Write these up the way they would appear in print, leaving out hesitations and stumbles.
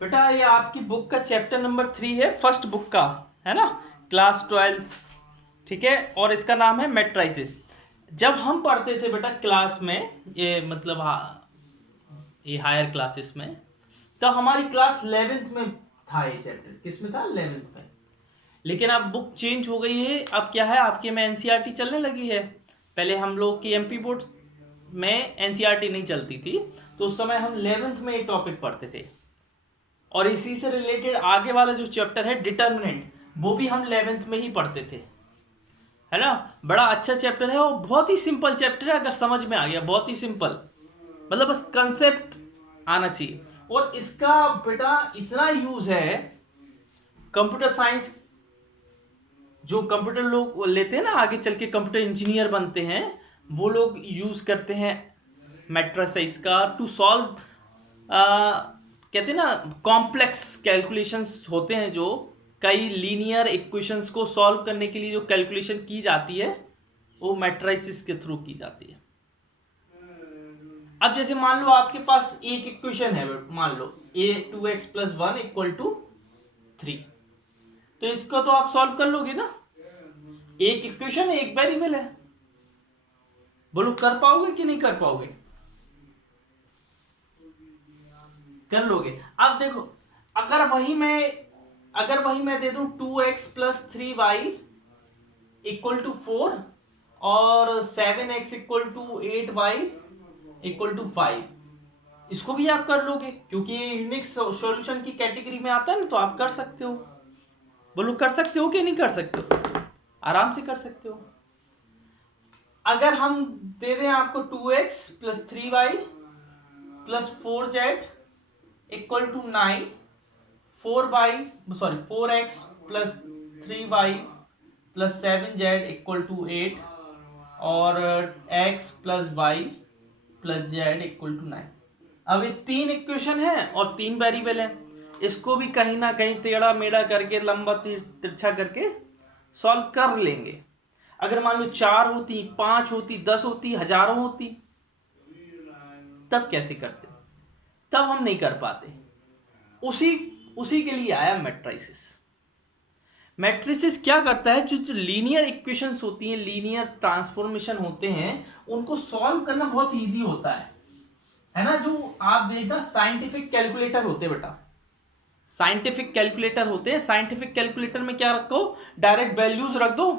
बेटा ये आपकी बुक का चैप्टर नंबर 3 है, फर्स्ट बुक का, है ना, क्लास 12। ठीक है, और इसका नाम है मैट्राइसिस। जब हम पढ़ते थे बेटा क्लास में, ये मतलब ये हायर क्लासेस में, तब हमारी क्लास 11th में था ये चैप्टर। किस में था? 11th में। लेकिन अब बुक चेंज हो गई है। अब क्या है, आपके में एनसीईआरटी चलने लगी है। पहले हम लोग की एमपी बोर्ड में एनसीईआरटी नहीं चलती थी, तो उस समय हम 11th में ये टॉपिक पढ़ते थे। और इसी से रिलेटेड आगे वाला जो चैप्टर है डिटर्मिनेंट, वो भी हम 11th में ही पढ़ते थे, है ना। बड़ा अच्छा चैप्टर है और बहुत ही सिंपल चैप्टर है, अगर समझ में आ गया, बहुत ही सिंपल, मतलब बस कंसेप्ट आना चाहिए। और इसका बेटा इतना यूज है, कंप्यूटर साइंस जो कंप्यूटर लोग लेते हैं ना, आगे चल के कंप्यूटर इंजीनियर बनते हैं, वो लोग यूज करते हैं मैट्रिसेस का टू सॉल्व, कहते हैं ना, कॉम्प्लेक्स कैलकुलेशंस होते हैं, जो कई लीनियर इक्वेशंस को सॉल्व करने के लिए जो कैलकुलेशन की जाती है, वो मैट्रिसेस के थ्रू की जाती है। अब जैसे मान लो आपके पास एक इक्वेशन है, मान लो a2x+1 = 3, तो इसको तो आप सॉल्व कर लोगे ना। एक इक्वेशन है, एक वेरिएबल है, बोलो कर पाओगे कि नहीं कर पाओगे? कर लोगे। अब देखो, अगर वही मैं दे दूं 2x+3y = 4 और 7x = 8y = 5, इसको भी आप कर लोगे, क्योंकि ये यूनिक सॉल्यूशन की कैटेगरी में आता है ना, तो आप कर सकते हो। बोलो कर सकते हो कि नहीं कर सकते हो? आराम से कर सकते हो। अगर हम दे दें आपको 2x+3y +4z = 9, 4x+3y +7z = 8 और x + y + z = 9। अब ये 3 इक्वेशन है और 3 वेरिएबल है, इसको भी कहीं ना कहीं टेढ़ा मेढ़ा करके, लंबा तिरछा करके सॉल्व कर लेंगे। अगर मान लो 4 होती, 5 होती, 10 होती, हजारों होती, तब कैसे करते? तब हम नहीं कर पाते। उसी उसी के लिए आया मैट्रिसेस। मैट्रिसेस क्या करता है, जो लीनियर इक्वेशंस होती हैं, लीनियर ट्रांसफॉर्मेशन होते हैं, उनको सॉल्व करना बहुत इजी होता है ना। जो आप देखना, साइंटिफिक कैलकुलेटर होते हैं बेटा, साइंटिफिक कैलकुलेटर होते हैं। साइंटिफिक कैलकुलेटर में क्या रखो, डायरेक्ट वैल्यूज रख दो,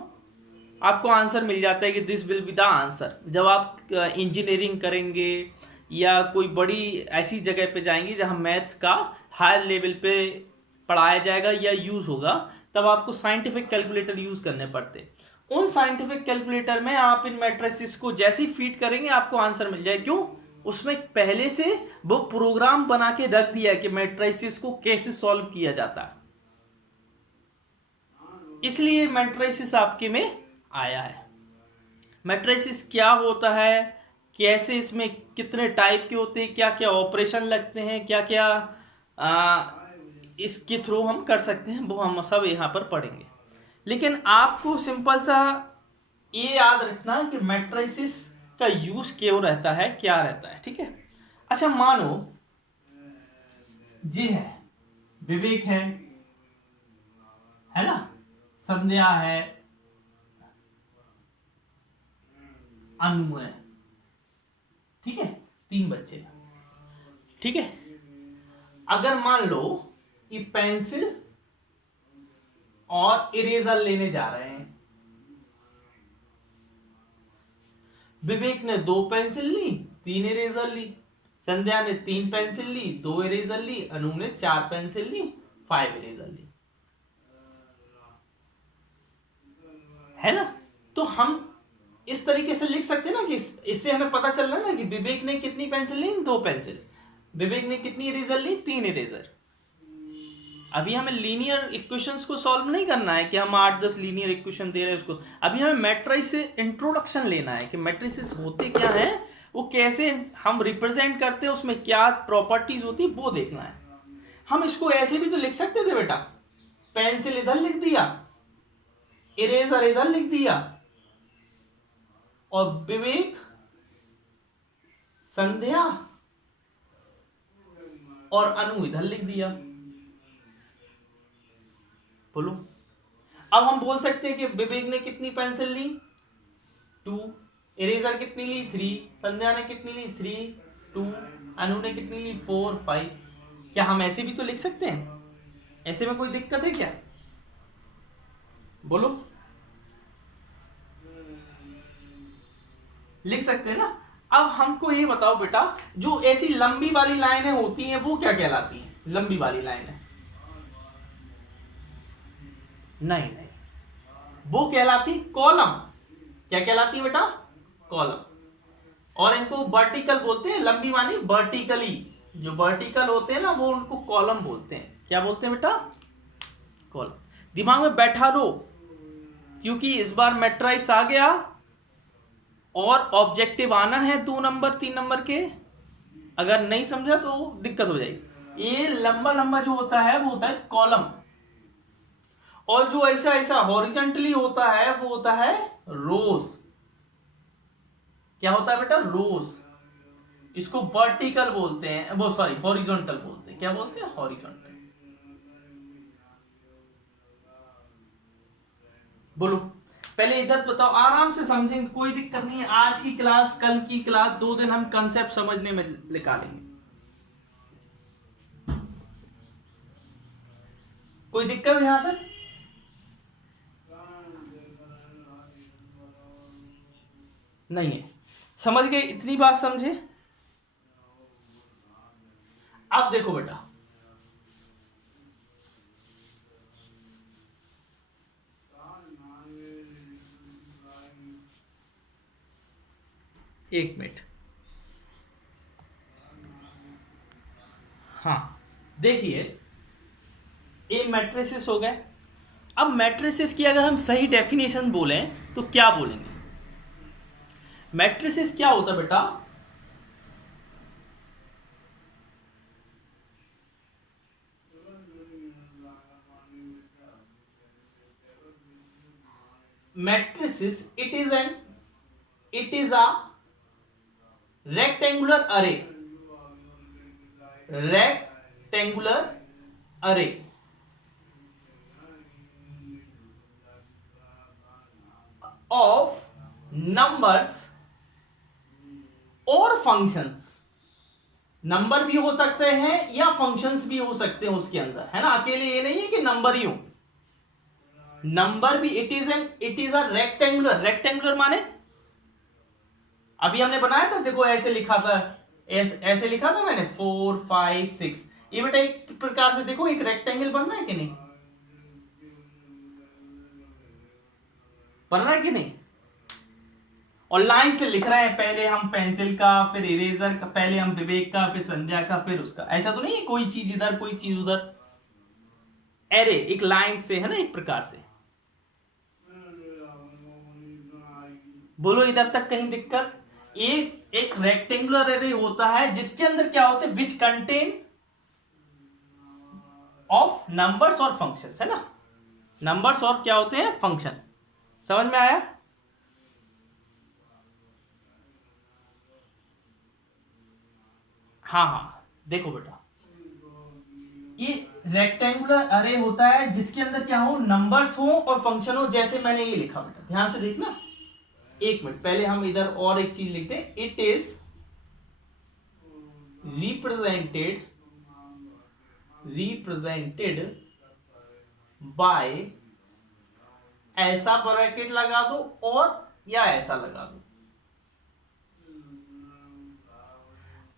आपको आंसर मिल जाता है कि this will be the answer. जब आप इंजीनियरिंग करेंगे या कोई बड़ी ऐसी जगह पे जाएंगे जहां मैथ का हायर लेवल पे पढ़ाया जाएगा या यूज होगा, तब आपको साइंटिफिक कैलकुलेटर यूज करने पड़ते। उन साइंटिफिक कैलकुलेटर में आप इन मैट्रिसेस को जैसे ही फीड करेंगे, आपको आंसर मिल जाए। क्यों? उसमें पहले से वो प्रोग्राम बना के रख दिया है कि मैट्रिसेस को कैसे सॉल्व किया जाता है, इसलिए मैट्रिसेस आपके में आया है। मैट्रिसेस क्या होता है, कैसे इसमें कितने टाइप के होते हैं, क्या क्या ऑपरेशन लगते हैं, क्या क्या इसके थ्रू हम कर सकते हैं, वो हम सब यहाँ पर पढ़ेंगे। लेकिन आपको सिंपल सा ये याद रखना है कि मैट्रिसेस का यूज क्यों रहता है, क्या रहता है। ठीक है। अच्छा, मानो जी है, विवेक है ना, संध्या है, अनु है, ठीक है, 3 बच्चे। ठीक है। अगर मान लो कि पेंसिल और इरेजर लेने जा रहे हैं, विवेक ने 2 पेंसिल ली, 3 इरेजर ली, संध्या ने 3 पेंसिल ली, 2 इरेजर ली, अनु ने 4 पेंसिल ली, 5 इरेजर ली, है ना। तो हम इस तरीके से लिख सकते हैं ना, कि इससे हमें पता चल रहा है ना कि विवेक ने कितनी पेंसिल ली, 2 पेंसिल, विवेक ने कितनी इरेजर ली, 3 इरेजर। अभी हमें लीनियर इक्वेशंस को सॉल्व नहीं करना है कि हम 8-10 लीनियर इक्वेशन दे रहे हैं उसको। अभी हमें मैट्रिक्स से इंट्रोडक्शन लेना है कि मैट्रिसेस होते क्या हैं, वो कैसे हम रिप्रेजेंट करते हैं, उसमें क्या प्रॉपर्टीज होती है, वो देखना है। हम इसको ऐसे भी तो लिख सकते थे बेटा, पेंसिल इधर लिख दिया, इरेजर इधर लिख दिया, और विवेक, संध्या और अनु इधर लिख दिया। बोलो। अब हम बोल सकते हैं कि विवेक ने कितनी पेंसिल ली, 2, इरेजर कितनी ली, 3, संध्या ने कितनी ली, 3, 2, अनु ने कितनी ली, 4, 5। क्या हम ऐसे भी तो लिख सकते हैं? ऐसे में कोई दिक्कत है क्या? बोलो, लिख सकते हैं ना। अब हमको ये बताओ बेटा, जो ऐसी लंबी वाली लाइनें होती हैं वो क्या कहलाती हैं? लंबी वाली लाइनें, नहीं नहीं, वो कहलाती कॉलम। क्या कहलाती है बेटा? कॉलम। और इनको वर्टिकल बोलते हैं, लंबी वाली वर्टिकली, जो वर्टिकल होते हैं ना वो उनको कॉलम बोलते हैं। क्या बोलते हैं बेटा? कॉलम। दिमाग में बैठा लो, क्योंकि इस बार मैट्रिक्स आ गया और ऑब्जेक्टिव आना है 2 नंबर 3 नंबर के। अगर नहीं समझा तो दिक्कत हो जाएगी। ये लंबा लंबा जो होता है वो होता है कॉलम, और जो ऐसा ऐसा हॉरिजॉन्टली होता है वो होता है रोज। क्या होता है बेटा? रोज। इसको वर्टिकल बोलते हैं, वो सॉरी हॉरिजॉन्टल बोलते हैं। क्या बोलते हैं? हॉरिजॉन्टल। बोलो, पहले इधर बताओ, आराम से समझेंगे, कोई दिक्कत नहीं है। आज की क्लास, कल की क्लास, 2 दिन हम कंसेप्ट समझने में निकालेंगे। कोई दिक्कत है यहां तक? नहीं है? समझ गए? इतनी बात समझे? अब देखो बेटा, एक मिनट। हाँ, देखिए, ये मैट्रिसेस हो गए। अब मैट्रिसेस की अगर हम सही डेफिनेशन बोलें तो क्या बोलेंगे? मैट्रिसेस क्या होता है बेटा? Matrices, it is a rectangular array, rectangular array of numbers और फंक्शंस। नंबर भी हो सकते हैं या फंक्शंस भी हो सकते हैं उसके अंदर, है ना। अकेले ये नहीं है कि नंबर ही हो, नंबर भी। It is a rectangular. Rectangular माने, अभी हमने बनाया था, देखो ऐसे लिखा था, ऐसे लिखा था मैंने, 4, 5, 6। ये बेटा एक प्रकार से देखो एक रेक्टेंगल बन रहा है कि नहीं? बन रहा है कि नहीं? और लाइन से लिख रहे हैं, पहले हम पेंसिल का, फिर इरेजर का, पहले हम विवेक का, फिर संध्या का, फिर उसका। ऐसा तो नहीं है कोई चीज इधर कोई चीज उधर। एरे एक लाइन से है ना, एक प्रकार से। बोलो, इधर तक कहीं दिक्कत? एक रेक्टेंगुलर एरे होता है जिसके अंदर क्या होते हैं? विच कंटेन ऑफ नंबर्स और फंक्शंस, है ना। नंबर्स और क्या होते हैं? फंक्शन। समझ में आया? हाँ हाँ, देखो बेटा, ये रेक्टेंगुलर अरे होता है जिसके अंदर क्या हो? नंबर्स हो और फंक्शन हो। जैसे मैंने ये लिखा बेटा, ध्यान से देखना। एक मिनट, पहले हम इधर और एक चीज लिखते हैं। इट इज रिप्रेजेंटेड बाय, ऐसा ब्रैकेट लगा दो और या ऐसा लगा दो।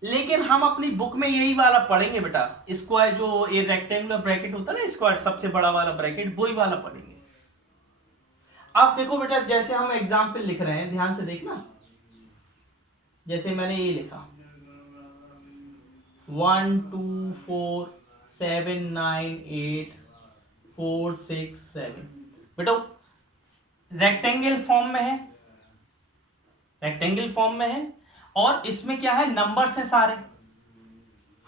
लेकिन हम अपनी बुक में यही वाला पढ़ेंगे बेटा, स्क्वायर, जो ये रेक्टेंगुलर ब्रैकेट होता है ना, स्क्वायर सबसे बड़ा वाला ब्रैकेट, वही वाला पढ़ेंगे। अब देखो बेटा, जैसे हम एग्जाम्पल लिख रहे हैं, ध्यान से देखना। जैसे मैंने ये लिखा 1 2 4 7 9 8 4 6 7, बेटा रेक्टेंगल फॉर्म में है, रेक्टेंगल फॉर्म में है। और इसमें क्या है? नंबर्स हैं सारे।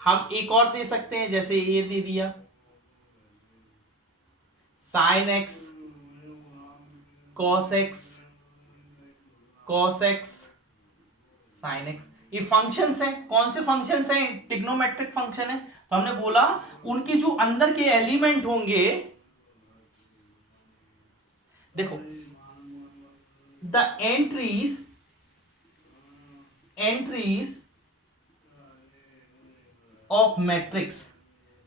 हम एक और दे सकते हैं, जैसे ये दे दिया sin x, cos x, cos x, sin x। ये फंक्शंस हैं। कौन से फंक्शंस हैं? ट्रिग्नोमेट्रिक फंक्शन है। तो हमने बोला उनके जो अंदर के एलिमेंट होंगे देखो, the entries of matrix,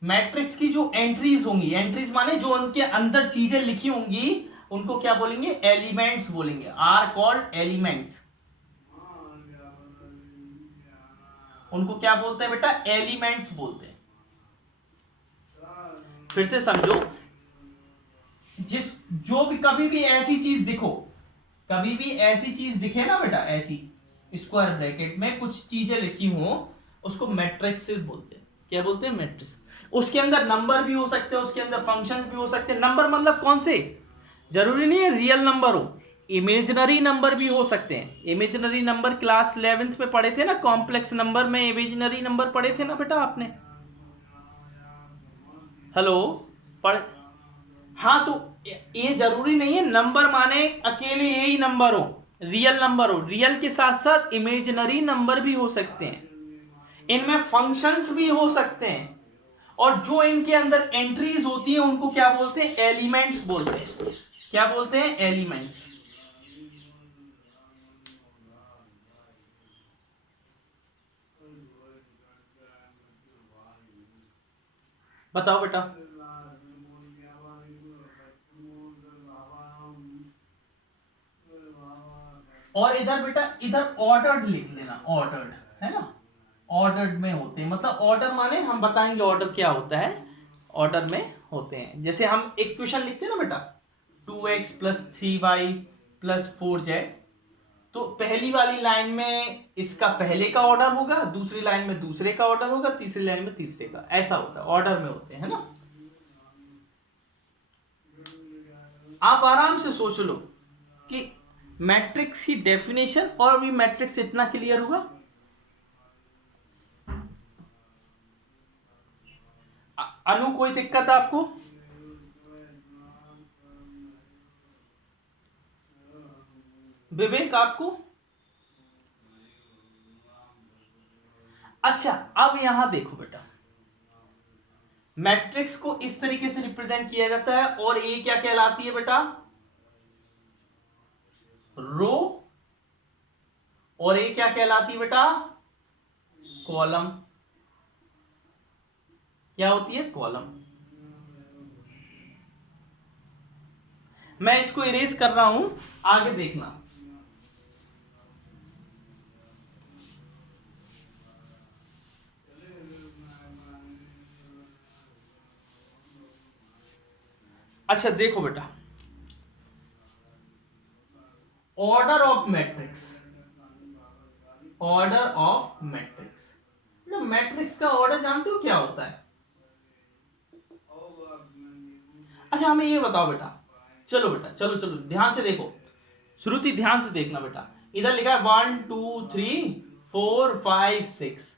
matrix की जो एंट्रीज होंगी, एंट्रीज माने जो उनके अंदर चीजें लिखी होंगी, उनको क्या बोलेंगे? एलिमेंट्स बोलेंगे, आर कॉल्ड एलिमेंट्स। उनको क्या बोलते हैं बेटा? एलिमेंट्स बोलते हैं। फिर से समझो, जिस जो भी कभी भी ऐसी चीज दिखो, कभी भी ऐसी चीज दिखे ना बेटा, ऐसी स्क्वायर ब्रैकेट में कुछ चीजें लिखी हो, उसको मैट्रिक्स से बोलते हैं। क्या बोलते हैं? मैट्रिक्स। उसके अंदर नंबर भी हो सकते हैं, उसके अंदर फंक्शंस भी हो सकते हैं। नंबर मतलब कौन से? जरूरी नहीं है रियल नंबर हो, इमेजिनरी नंबर भी हो सकते हैं। इमेजिनरी नंबर क्लास 11th में पढ़े थे ना, कॉम्प्लेक्स नंबर में इमेजिनरी नंबर पढ़े थे ना बेटा आपने? हेलो, पढ़ हाँ, तो ये जरूरी नहीं है नंबर माने अकेले यही नंबर हो, रियल नंबर हो। रियल के साथ साथ इमेजिनरी नंबर भी हो सकते हैं, इनमें फंक्शंस भी हो सकते हैं, और जो इनके अंदर एंट्रीज होती हैं उनको क्या बोलते हैं? एलिमेंट्स बोलते हैं। क्या बोलते हैं? एलिमेंट्स। बताओ बेटा। और इधर बेटा, इधर ऑर्डर्ड लिख लेना, ऑर्डर्ड, है ना? ऑर्डर्ड में होते हैं, मतलब ऑर्डर माने हम बताएंगे ऑर्डर क्या होता है। ऑर्डर में होते हैं, जैसे हम एक क्वेश्चन लिखते हैं ना बेटा, 2x + 3y + 4z, तो पहली वाली लाइन में इसका पहले का ऑर्डर होगा, दूसरी लाइन में दूसरे का ऑर्डर होगा, तीसरी लाइन में तीसरे का, ऐसा होता है, ऑर्डर में होते हैं, है ना? आप आराम से सोच लो कि मैट्रिक्स की डेफिनेशन, और अभी मैट्रिक्स इतना क्लियर हुआ। अनु, कोई दिक्कत आपको? विवेक, आपको? अच्छा, अब यहां देखो बेटा, मैट्रिक्स को इस तरीके से रिप्रेजेंट किया जाता है, और ये क्या कहलाती है बेटा? रो। और ये क्या कहलाती है बेटा? कॉलम। क्या होती है? कॉलम। मैं इसको इरेज कर रहा हूं, आगे देखना। अच्छा देखो बेटा, order of matrix, order of matrix, matrix का ऑर्डर जानते हो क्या होता है? अच्छा हमें ये बताओ बेटा, चलो बेटा, चलो चलो ध्यान से देखो, श्रुति ध्यान से देखना बेटा, इधर लिखा है 1 2 3 4 5 6,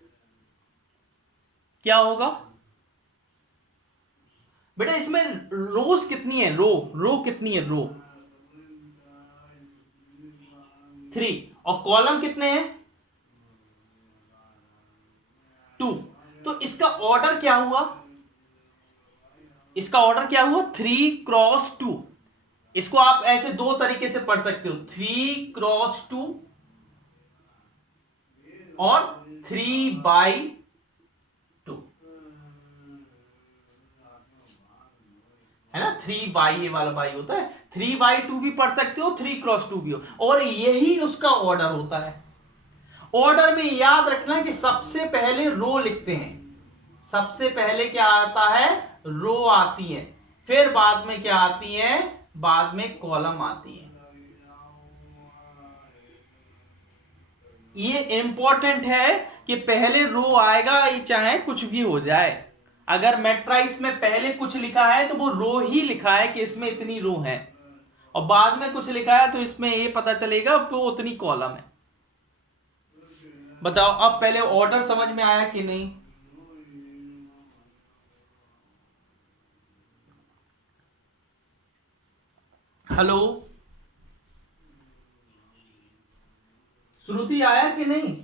क्या होगा बेटा? इसमें रोज कितनी है? रो कितनी है? रो 3, और कॉलम कितने हैं? 2। तो इसका ऑर्डर क्या हुआ? इसका ऑर्डर क्या हुआ? 3 × 2। इसको आप ऐसे दो तरीके से पढ़ सकते हो, 3 × 2 और 3/2, है ना? 3 वाला बाई होता है, 3/2 भी पढ़ सकते हो, 3 × 2 भी हो, और यही उसका ऑर्डर होता है। ऑर्डर में याद रखना कि सबसे पहले रो लिखते हैं, सबसे पहले क्या आता है? रो आती है, फिर बाद में क्या आती है? बाद में कॉलम आती है। ये इंपॉर्टेंट है कि पहले रो आएगा, ये चाहे कुछ भी हो जाए। अगर मैट्राइस में पहले कुछ लिखा है तो वो रो ही लिखा है कि इसमें इतनी रो है, और बाद में कुछ लिखा है तो इसमें ये पता चलेगा वो उतनी कॉलम है। बताओ, अब पहले ऑर्डर समझ में आया कि नहीं? हेलो, श्रुति आया कि नहीं?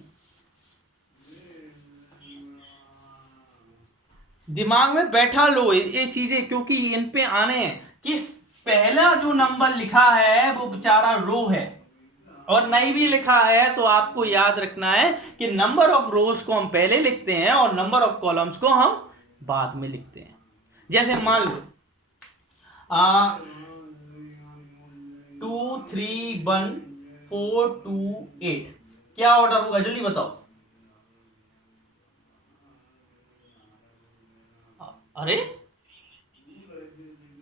दिमाग में बैठा लो ये चीजें, क्योंकि इन पे आने हैं कि पहला जो नंबर लिखा है वो बेचारा रो है, और नहीं भी लिखा है तो आपको याद रखना है कि नंबर ऑफ रोज को हम पहले लिखते हैं और नंबर ऑफ कॉलम्स को हम बाद में लिखते हैं। जैसे मान लो 2 3 1 4 2 8, क्या ऑर्डर होगा जल्दी बताओ। अरे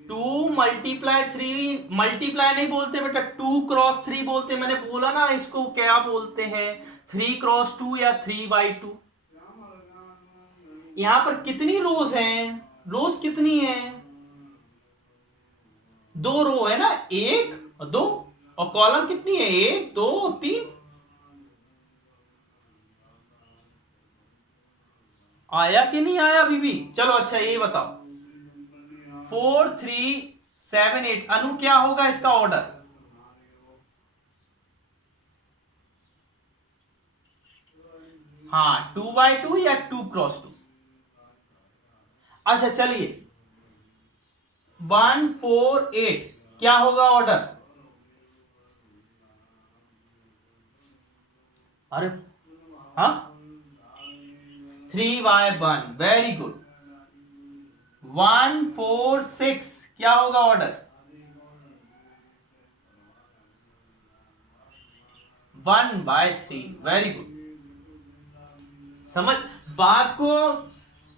2 मल्टीप्लाई 3, मल्टीप्लाई नहीं बोलते बेटा, 2 क्रॉस 3 बोलते। मैंने बोला ना इसको क्या बोलते हैं, 3 क्रॉस 2 या 3/2। यहां पर कितनी रोज हैं, रोज कितनी है, 2 रो है ना, 1 और 2, और कॉलम कितनी है, 1 2 3। आया कि नहीं आया अभी भी? चलो अच्छा ये बताओ 4 3 7 8, अनु क्या होगा इसका ऑर्डर? हाँ 2/2 या 2 क्रॉस 2। अच्छा चलिए 1 4 8 क्या होगा ऑर्डर? अरे हाँ 3/1, वेरी गुड। 1 4 6 क्या होगा ऑर्डर? 1/3, very good. समझ बात को,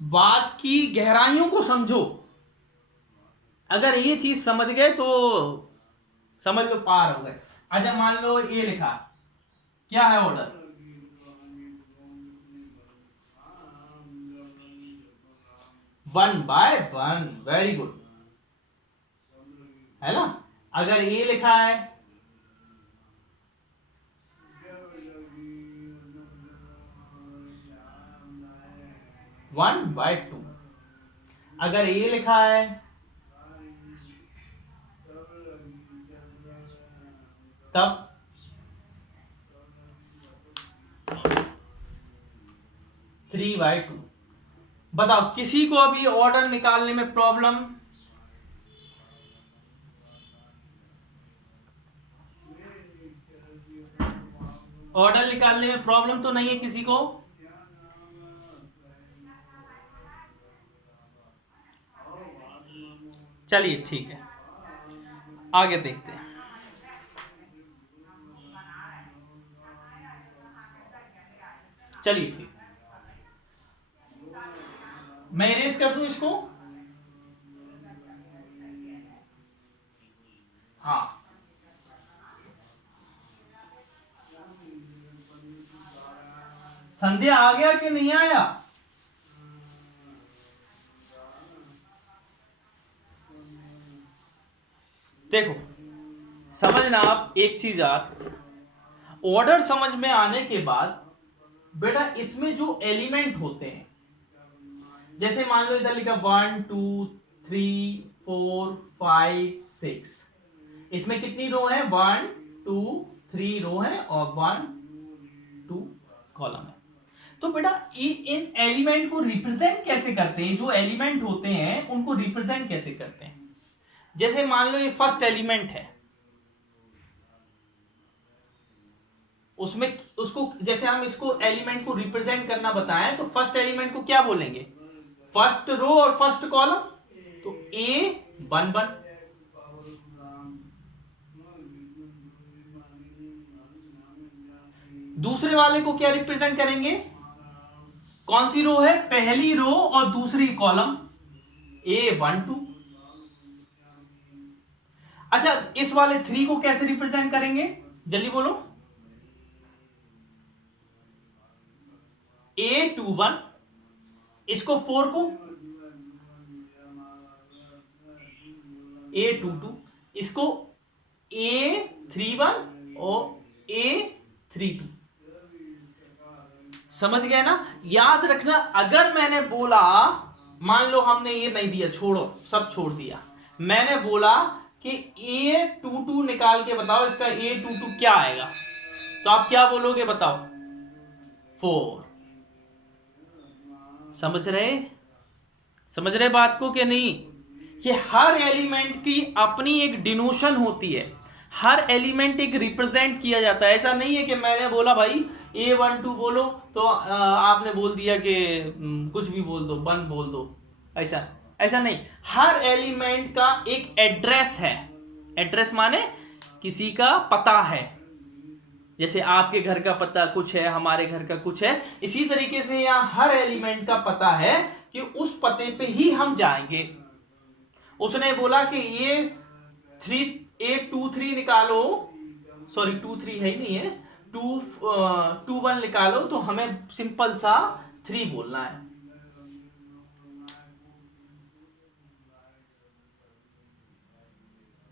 बात की गहराइयों को समझो। अगर ये चीज समझ गए तो समझ लो पार हो गए। अच्छा मान लो ये लिखा, क्या है ऑर्डर? 1/1, वेरी गुड, है ना। अगर ये लिखा है 1/2, अगर ये लिखा है तब 3/2। बताओ किसी को अभी ऑर्डर निकालने में प्रॉब्लम? ऑर्डर निकालने में प्रॉब्लम तो नहीं है किसी को? चलिए ठीक है, आगे देखते हैं। चलिए ठीक, मैं इरेज कर दूं इसको। हाँ संध्या आ गया कि नहीं आया? देखो समझना आप एक चीज, आप ऑर्डर समझ में आने के बाद बेटा इसमें जो एलिमेंट होते हैं, जैसे मान लो इधर लिखा 1 2 3 4 5 6, इसमें कितनी रो है, 1 2 3 रो है और 1 2 कॉलम है। तो बेटा इन एलिमेंट को रिप्रेजेंट कैसे करते हैं, जो एलिमेंट होते हैं उनको रिप्रेजेंट कैसे करते हैं? जैसे मान लो ये फर्स्ट एलिमेंट है, उसमें उसको जैसे हम इसको एलिमेंट को रिप्रेजेंट करना बताएं तो फर्स्ट एलिमेंट को क्या बोलेंगे, फर्स्ट रो और फर्स्ट कॉलम, तो A11। दूसरे वाले को क्या रिप्रेजेंट करेंगे, कौन सी रो है, पहली रो और दूसरी कॉलम, A12। अच्छा इस वाले 3 को कैसे रिप्रेजेंट करेंगे, जल्दी बोलो, A21। इसको 4 को A22, इसको A31 और A32। समझ गए ना। याद रखना अगर मैंने बोला, मान लो हमने ये नहीं दिया, छोड़ो सब छोड़ दिया, मैंने बोला कि A22 निकाल के बताओ इसका A22 क्या आएगा, तो आप क्या बोलोगे बताओ, 4। समझ रहे बात को कि नहीं? कि हर एलिमेंट की अपनी एक डिनोशन होती है, हर एलिमेंट एक रिप्रेजेंट किया जाता है। ऐसा नहीं है कि मैंने बोला भाई A12 बोलो तो आपने बोल दिया कि कुछ भी बोल दो, 1 बोल दो, ऐसा ऐसा नहीं। हर एलिमेंट का एक एड्रेस है। एड्रेस माने किसी का पता है। जैसे आपके घर का पता कुछ है, हमारे घर का कुछ है, इसी तरीके से यहां हर एलिमेंट का पता है कि उस पते पे ही हम जाएंगे। उसने बोला कि A23 निकालो, सॉरी 23 है ही नहीं है, 21 निकालो, तो हमें सिंपल सा 3 बोलना है।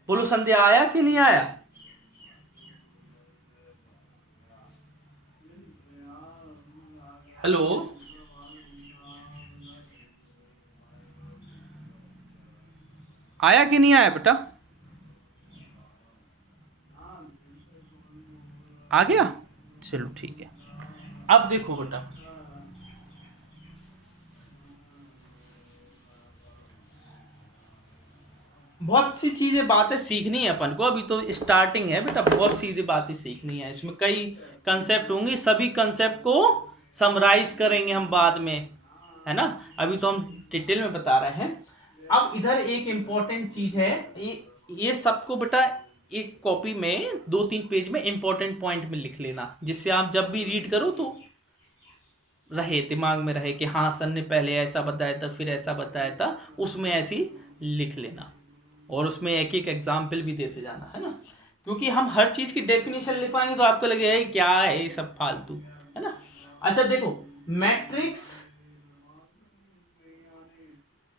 बोलो संध्या, आया कि नहीं आया? हेलो, आया कि नहीं आया बेटा? आ गया, चलो ठीक है। अब देखो बेटा, बहुत सी चीजें बातें सीखनी है अपन को, अभी तो स्टार्टिंग है बेटा, बहुत सीधी बातें सीखनी है। इसमें कई कंसेप्ट होंगे, सभी कंसेप्ट को समराइज करेंगे हम बाद में, है ना। अभी तो हम डिटेल में बता रहे हैं। अब इधर एक इंपॉर्टेंट चीज है, ये सबको बेटा एक कॉपी में 2-3 पेज में इंपॉर्टेंट पॉइंट में लिख लेना, जिससे आप जब भी रीड करो तो रहे, दिमाग में रहे कि हाँ सर ने पहले ऐसा बताया था, फिर ऐसा बताया था, उसमें ऐसी लिख लेना। और उसमें एक एक एग्जाम्पल भी देते जाना, है ना। क्योंकि हम हर चीज की डेफिनेशन लिख पाएंगे तो आपको लगेगा क्या है ये सब फालतू, है ना। अच्छा देखो, matrix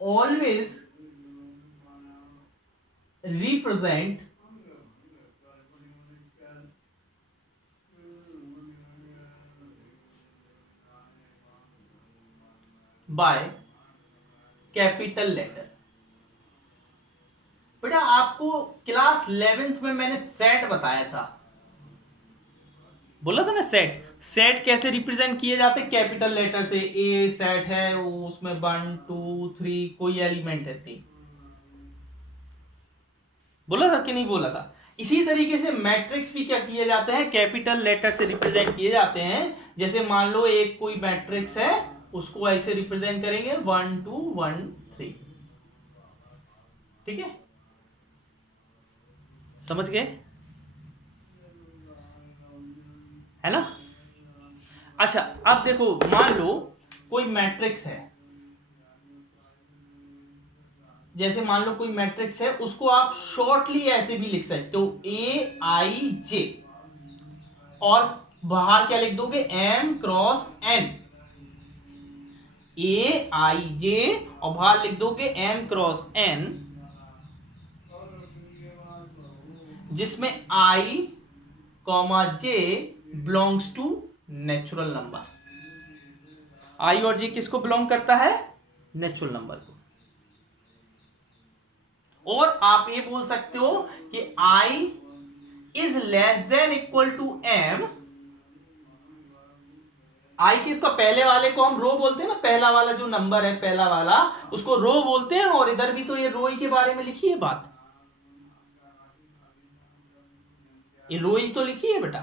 always represent by capital letter. बेटा आपको क्लास 11th में मैंने सेट बताया था, बोला था ना सेट। सेट कैसे रिप्रेजेंट किए जाते? कैपिटल लेटर से। ए सेट है, उसमें 1 2 3 कोई एलिमेंट है 3, बोला था कि नहीं बोला था? इसी तरीके से मैट्रिक्स भी क्या किए जाते हैं, कैपिटल लेटर से रिप्रेजेंट किए जाते हैं। जैसे मान लो एक कोई मैट्रिक्स है, उसको ऐसे रिप्रेजेंट करेंगे 1 2 1 3, ठीक है, समझ गए, है ना। अच्छा अब देखो, मान लो कोई मैट्रिक्स है, जैसे मान लो कोई मैट्रिक्स है, उसको आप शॉर्टली ऐसे भी लिख सकते हो AIJ, और बाहर क्या लिख दोगे, M×N। AIJ और बाहर लिख दोगे M×N, जिसमें I, J belongs to natural number. I और J किसको बिलोंग करता है? नेचुरल नंबर को। और आप ये बोल सकते हो कि I is less than equal to M। I किसका, पहले वाले को हम रो बोलते हैं ना, पहला वाला जो नंबर है पहला वाला, उसको रो बोलते हैं। और इधर भी तो ये रो ही के बारे में लिखी है बात, ये रो ही तो लिखी है बेटा,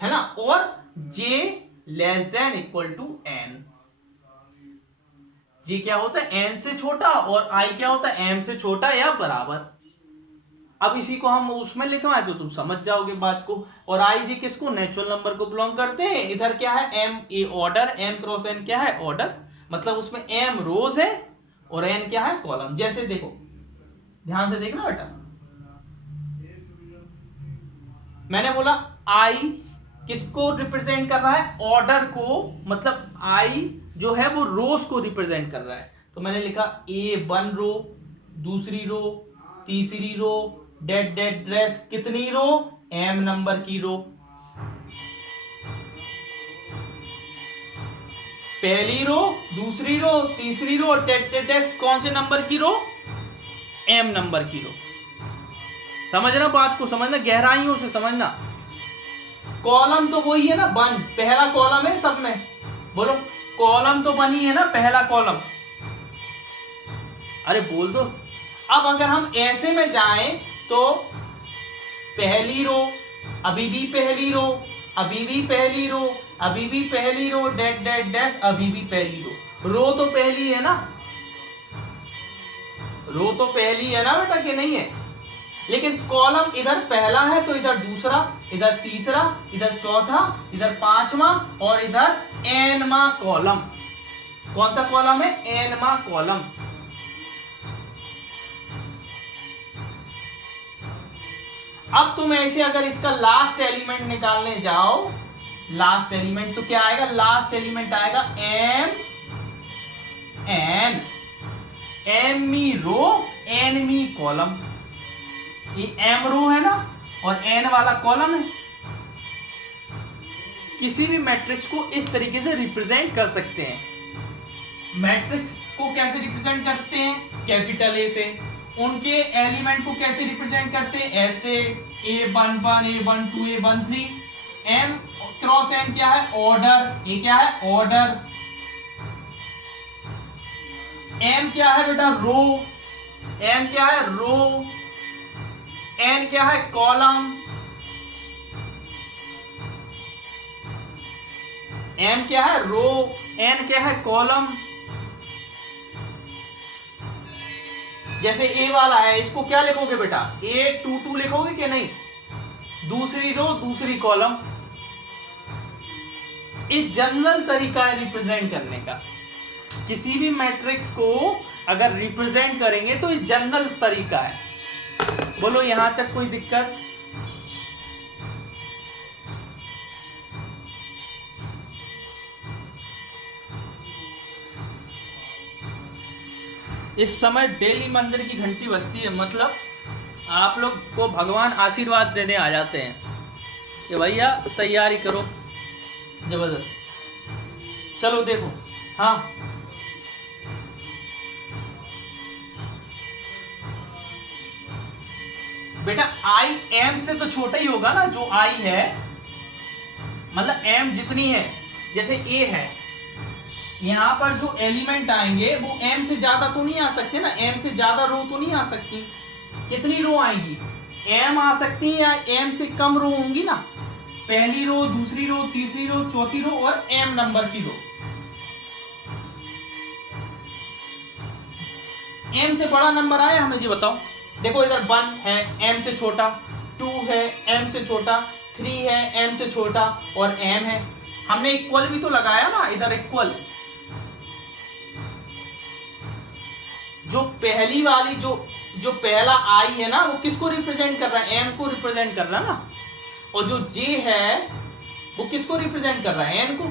है ना। और J less than equal to N। J क्या होता है, N से छोटा, और I क्या होता है, M से छोटा या बराबर। अब इसी को हम उसमें लिखवाएं तो तुम समझ जाओगे बात को। और आई जी किसको, नेचुरल नंबर को बिलोंग करते हैं। इधर क्या है, एम ए ऑर्डर, M×N क्या है, ऑर्डर, मतलब उसमें M रोज है और N क्या है, कॉलम। जैसे देखो, ध्यान से देखना बेटा, मैंने बोला आई किसको रिप्रेजेंट कर रहा है, ऑर्डर को, मतलब आई जो है वो रोज को रिप्रेजेंट कर रहा है। तो मैंने लिखा A1 रो, दूसरी रो, तीसरी रो, डेड डेड ड्रेस, कितनी रो, M नंबर की रो। पहली रो, दूसरी रो, तीसरी रो, डेड डेड ड्रेस कौन से नंबर की रो, M नंबर की रो। समझना बात को, समझना गहराइयों से समझना। कॉलम तो वही है ना, 1, पहला कॉलम है सब में, बोलो कॉलम तो 1 ही है ना, पहला कॉलम। अरे बोल दो, अब अगर हम ऐसे में जाएं तो पहली रो, अभी भी पहली रो, अभी भी पहली रो, अभी भी पहली रो, डैश डैश डैश, अभी भी पहली रो। रो तो पहली है ना, रो तो पहली है ना बेटा कि नहीं है? लेकिन कॉलम इधर पहला है तो इधर दूसरा, इधर तीसरा, इधर चौथा, इधर पांचवा और इधर एनवा कॉलम। कौन सा कॉलम है? एनवा कॉलम। अब तुम ऐसे अगर इसका लास्ट एलिमेंट निकालने जाओ, लास्ट एलिमेंट तो क्या आएगा? लास्ट एलिमेंट आएगा एम एन, एमी रो एनमी कॉलम। ये एम रो है ना और एन वाला कॉलम है। किसी भी मैट्रिक्स को इस तरीके से रिप्रेजेंट कर सकते हैं। मैट्रिक्स को कैसे रिप्रेजेंट करते हैं? कैपिटल ए से। उनके एलिमेंट को कैसे रिप्रेजेंट करते हैं? ऐसे A11, A12, A13। M cross N क्या है? ऑर्डर। ये क्या है? ऑर्डर। M क्या है बेटा? रो। M क्या है? रो। N क्या है? कॉलम। M क्या है? रो। N क्या है? कॉलम। जैसे A वाला है, इसको क्या लिखोगे बेटा? A22 लिखोगे कि नहीं? दूसरी रो, दूसरी कॉलम। एक जनरल तरीका है रिप्रेजेंट करने का। किसी भी मैट्रिक्स को अगर रिप्रेजेंट करेंगे तो ये जनरल तरीका है। बोलो यहां तक कोई दिक्कत? इस समय डेली मंदिर की घंटी बजती है, मतलब आप लोग को भगवान आशीर्वाद देने आ जाते हैं कि भैया तैयारी करो जबरदस्त। चलो देखो, हाँ बेटा आई एम से तो छोटा ही होगा ना। जो आई है मतलब एम जितनी है, जैसे ए है, यहां पर जो एलिमेंट आएंगे वो एम से ज्यादा तो नहीं आ सकते ना। एम से ज्यादा रो तो नहीं आ सकती। कितनी रो आएंगी? एम आ सकती है या एम से कम रो होंगी ना। पहली रो, दूसरी रो, तीसरी रो, चौथी रो और एम नंबर की रो। एम से बड़ा नंबर आया हमें ये बताओ। देखो इधर 1 है एम से छोटा, 2 है एम से छोटा, 3 है एम से छोटा और एम है। हमने इक्वल भी तो लगाया ना, इधर इक्वल। जो पहली वाली जो पहला आई है ना, वो किसको रिप्रेजेंट कर रहा है? एम को रिप्रेजेंट कर रहा है ना। और जो जे है वो किसको रिप्रेजेंट कर रहा है? एन को।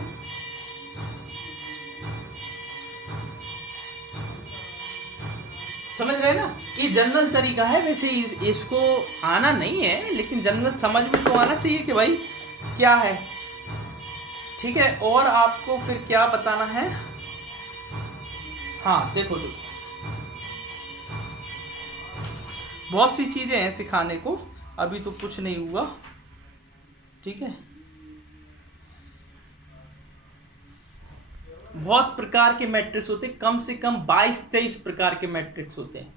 समझ रहे हैं ना? ये जनरल तरीका है। वैसे इसको आना नहीं है, लेकिन जनरल समझ में तो आना चाहिए कि भाई क्या है। ठीक है, और आपको फिर क्या बताना है? हाँ देखो बहुत सी चीजें हैं सिखाने को, अभी तो कुछ नहीं हुआ। ठीक है, बहुत प्रकार के मैट्रिक्स होते हैं, कम से कम 22-23 प्रकार के मैट्रिक्स होते हैं।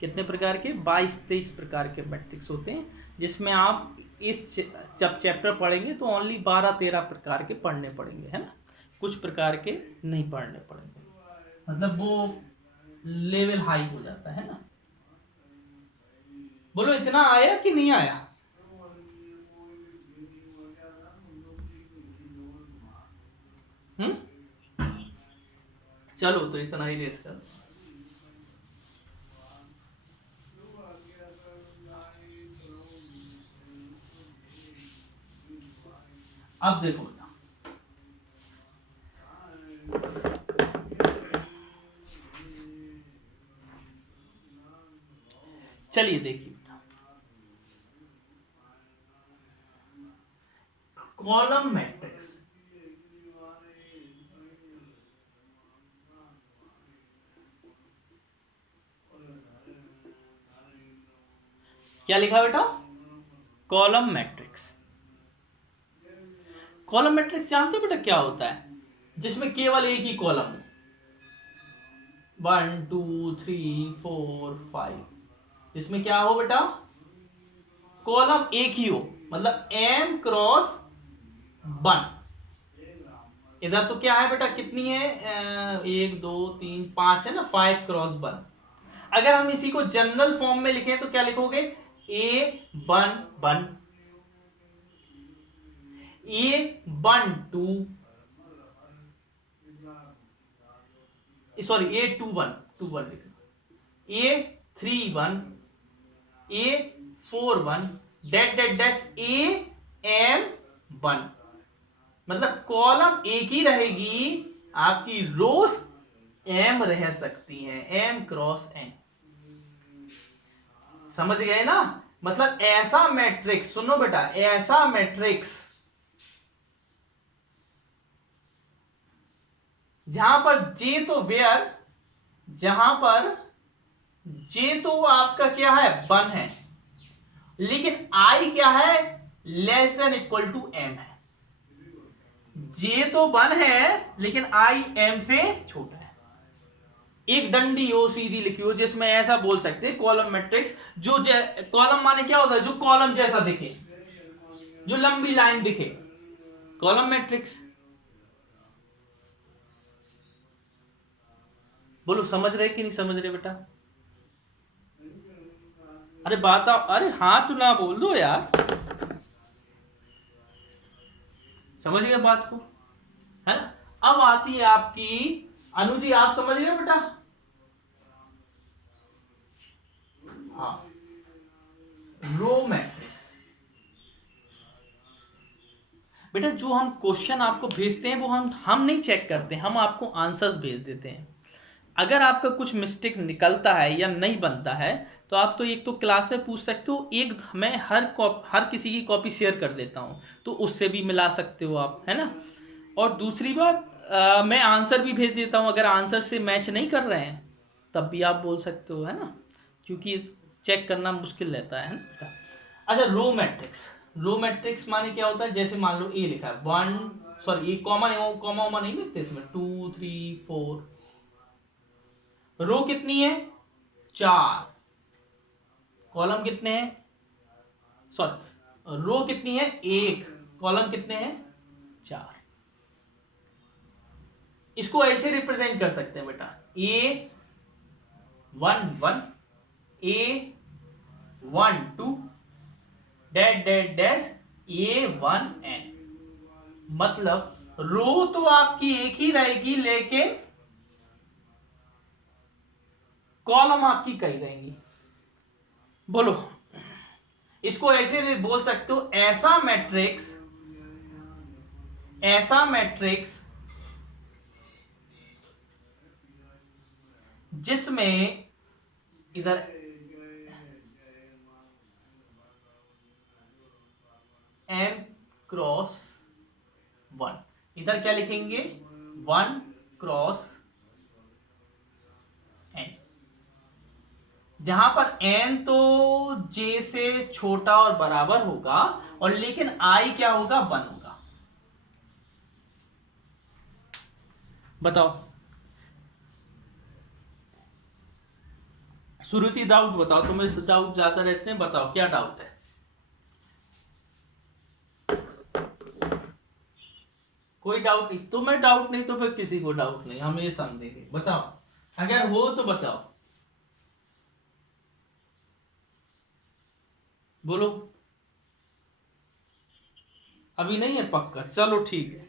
कितने प्रकार के? 22-23 प्रकार के मैट्रिक्स होते हैं, जिसमें आप इस जब चैप्टर पढ़ेंगे तो ओनली 12-13 प्रकार के पढ़ने पड़ेंगे, है ना। कुछ प्रकार के नहीं पढ़ने पड़ेंगे, मतलब वो लेवल हाई हो जाता है ना। बोलो इतना आया कि नहीं आया? चलो तो इतना ही रेस कर। अब देखो चलिए देखिए, कॉलम मैट्रिक्स। क्या लिखा बेटा? Column matrix. कॉलम मैट्रिक्स जानते हो बेटा क्या होता है? जिसमें केवल एक ही कॉलम हो। 1 2 3 4 5, इसमें क्या हो बेटा, कॉलम एक ही हो, मतलब m क्रॉस 1। इधर तो क्या है बेटा, कितनी है, 1 2 3 5 है ना, 5 क्रॉस 1। अगर हम इसी को जनरल फॉर्म में लिखें तो क्या लिखोगे, A1 1, A1 2, सॉरी A21 लिखना, A31, A41, date date dash AM1। मतलब कॉलम एक ही रहेगी, आपकी रोज m रह सकती हैं, m क्रॉस n। समझ गए ना, मतलब ऐसा मैट्रिक्स, सुनो बेटा, ऐसा मैट्रिक्स जहां पर J तो वेयर, जहां पर J तो आपका क्या है, 1 है, लेकिन I क्या है, less than equal to m है। J तो 1 है लेकिन I m से छोटा है। एक डंडी हो सीधी लिखी हो, जिसमें ऐसा बोल सकते हैं कॉलम मैट्रिक्स, जो कॉलम माने क्या होता है, जो कॉलम जैसा दिखे, जो लंबी लाइन दिखे, कॉलम मैट्रिक्स। बोलो समझ रहे कि नहीं समझ रहे बेटा? अरे बात आओ, अरे हाँ तो ना बोल दो यार, समझ गए बात को, है ना? अब आती है आपकी अनु जी, आप समझ गए बेटा? हाँ, रो मैट्रिक्स। बेटा जो हम क्वेश्चन आपको भेजते हैं वो हम नहीं चेक करते, हम आपको आंसर्स भेज देते हैं। अगर आपका कुछ मिस्टेक निकलता है या नहीं बनता है तो आप तो एक तो क्लास में पूछ सकते हो, एक मैं हर किसी की कॉपी शेयर कर देता हूँ, तो उससे भी मिला सकते हो आप, है ना? और दूसरी बात, मैं आंसर भी भेज देता हूँ, अगर आंसर से मैच नहीं कर रहे हैं तब भी आप बोल सकते हो, है ना? क्योंकि चेक करना मुश्किल रहता है ना। अच्छा, रो मैट्रिक्स। रो मैट्रिक्स माने क्या होता है, जैसे मान लो ए लिखा है 1, सॉरी ये कॉमा नहीं, कॉमा वॉमा नहीं लिखते इसमें, 2 3 4, रो कितनी है, 4, कॉलम कितने हैं, सॉरी रो कितनी है, 1, कॉलम कितने हैं, 4। इसको ऐसे रिप्रेजेंट कर सकते हैं बेटा, A11, A12, dash dash dash A1n। मतलब रो तो आपकी एक ही रहेगी लेकिन कॉलम आपकी कई रहेंगी। बोलो, इसको ऐसे बोल सकते हो, ऐसा मैट्रिक्स जिसमें इधर m क्रॉस 1, इधर क्या लिखेंगे, 1 क्रॉस n, जहां पर n तो j से छोटा और बराबर होगा, और लेकिन i क्या होगा, 1 होगा। बताओ श्रुति, डाउट बताओ, तुम्हें डाउट ज्यादा रहते हैं, बताओ क्या डाउट है? कोई डाउट नहीं, तुम्हें डाउट नहीं तो फिर किसी को डाउट नहीं, हम ये समझेंगे। बताओ, अगर हो तो बताओ, बोलो। अभी नहीं है पक्का, चलो ठीक है।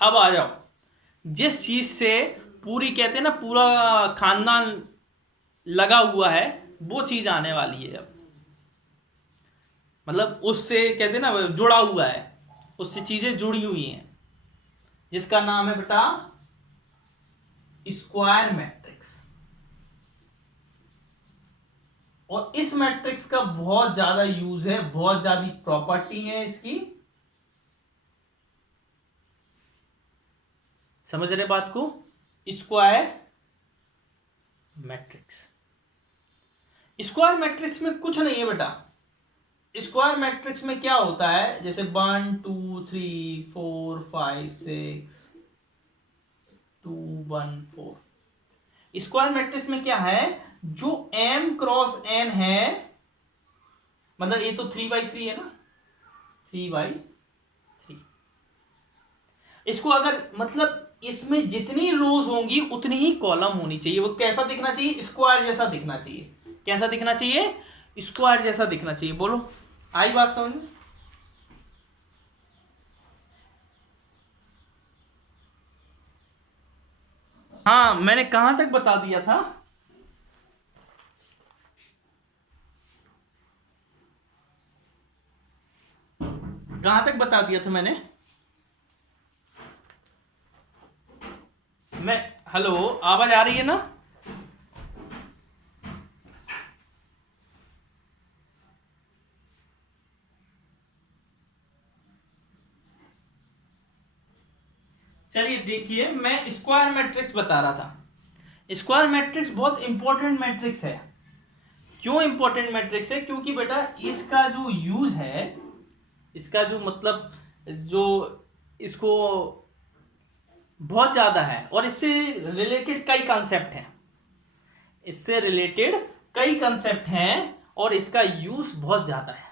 अब आ जाओ, जिस चीज से पूरी कहते हैं ना, पूरा खानदान लगा हुआ है, वो चीज आने वाली है अब। मतलब उससे कहते हैं ना, जुड़ा हुआ है, उससे चीजें जुड़ी हुई हैं, जिसका नाम है बेटा स्क्वायर मैट्रिक्स। और इस मैट्रिक्स का बहुत ज्यादा यूज है, बहुत ज्यादा प्रॉपर्टी है इसकी। समझ रहे बात को? स्क्वायर मैट्रिक्स, स्क्वायर मैट्रिक्स में कुछ नहीं है बेटा। स्क्वायर मैट्रिक्स में क्या होता है, जैसे 1 2 3 4 5 6 2 1 4, स्क्वायर मैट्रिक्स में क्या है, जो m क्रॉस n है, मतलब ये तो 3x3 है ना, 3x3, इसको अगर मतलब इसमें जितनी रोज होंगी उतनी ही कॉलम होनी चाहिए। वो कैसा दिखना चाहिए, स्क्वायर जैसा दिखना चाहिए। कैसा दिखना चाहिए, स्क्वायर जैसा दिखना चाहिए। बोलो, आई बात समझ में? हाँ, मैंने कहां तक बता दिया था? कहां तक बता दिया था मैंने? मैं, हेलो, आवाज आ रही है ना? चलिए देखिए, मैं स्क्वायर मैट्रिक्स बता रहा था। स्क्वायर मैट्रिक्स बहुत इंपॉर्टेंट मैट्रिक्स है। क्यों इंपॉर्टेंट मैट्रिक्स है? क्योंकि बेटा इसका जो यूज है, इसका जो मतलब जो इसको बहुत ज्यादा है, और इससे रिलेटेड कई कॉन्सेप्ट हैं। इससे रिलेटेड कई कॉन्सेप्ट हैं और इसका यूज बहुत ज्यादा है।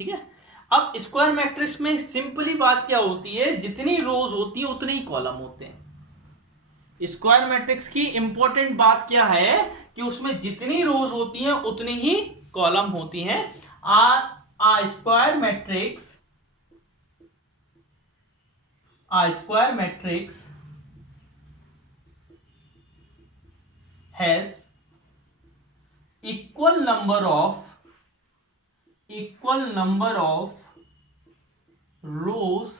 ठीक है। अब स्क्वायर मैट्रिक्स में सिंपली बात क्या होती है, जितनी रोज होती है उतने ही कॉलम होते हैं। स्क्वायर मैट्रिक्स की इंपॉर्टेंट बात क्या है कि उसमें जितनी रोज होती हैं उतनी ही कॉलम होती हैं। A square matrix, a square matrix has equal number of rows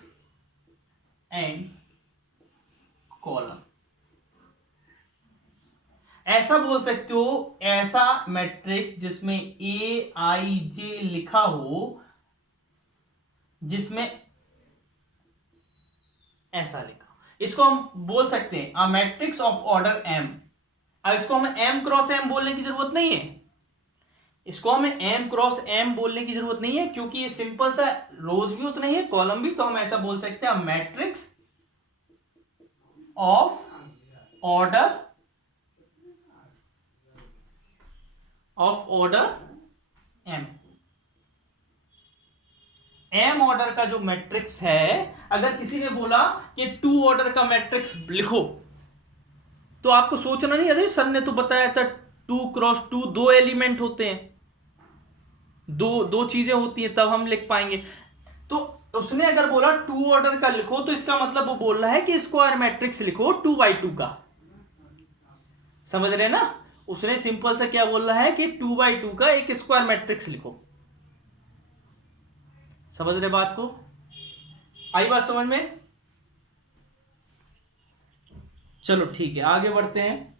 and column। ऐसा बोल सकते हो, ऐसा मैट्रिक्स जिसमें ए आई जे लिखा हो, जिसमें ऐसा लिखा, इसको हम बोल सकते हैं a matrix of order M. अब इसको हमें एम क्रॉस एम बोलने की जरूरत नहीं है। इसको हमें एम क्रॉस एम बोलने की जरूरत नहीं है, क्योंकि ये सिंपल सा रोज भी उतना ही है, कॉलम भी। तो हम ऐसा बोल सकते हैं matrix of order M. M order का जो मैट्रिक्स है, अगर किसी ने बोला कि 2 ऑर्डर का मैट्रिक्स लिखो, तो आपको सोचना नहीं, अरे सर ने तो बताया था 2x2 2 एलिमेंट होते हैं, दो दो चीजें होती हैं, तब हम लिख पाएंगे। तो उसने अगर बोला 2 ऑर्डर का लिखो, तो इसका मतलब वो बोल रहा है कि स्क्वायर मैट्रिक्स लिखो 2x2 का। समझ रहे ना? उसने सिंपल सा क्या बोल रहा है कि 2x2 का एक स्क्वायर मैट्रिक्स लिखो। समझ रहे बात को? आई बात समझ में? चलो ठीक है, आगे बढ़ते हैं।